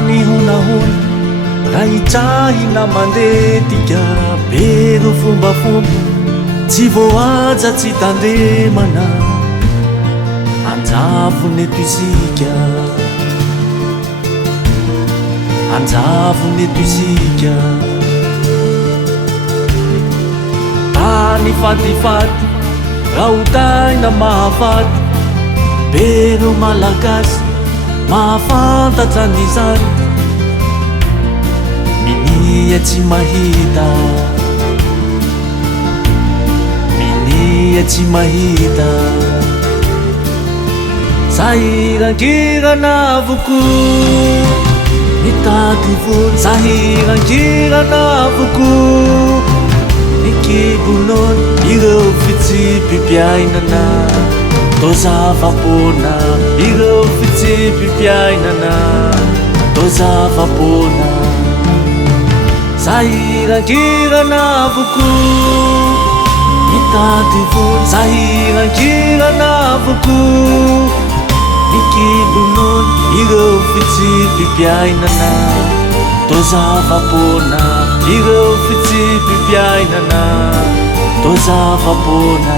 Tanihonahona raha hitrahina mandetika bero fombafomba tsy voaja tsy tandremana anjavony eto isika anjavony eto isika tany fatifaty raha hotaina mahafaty bero malagasy mahafantatra n'izany minia tsy mahita minia tsy mahita sahirankirana avoko mitady vola sahirankirana avoko nikibonona ireo fitsipipiainana tozavapona ireo fitsipipiainana tozavapona sahirankirana avoko mitady vola sahirankirana avoko nikibonona ireo fitsipipiainana tozavapona ireo fitsipipiainana tozavapona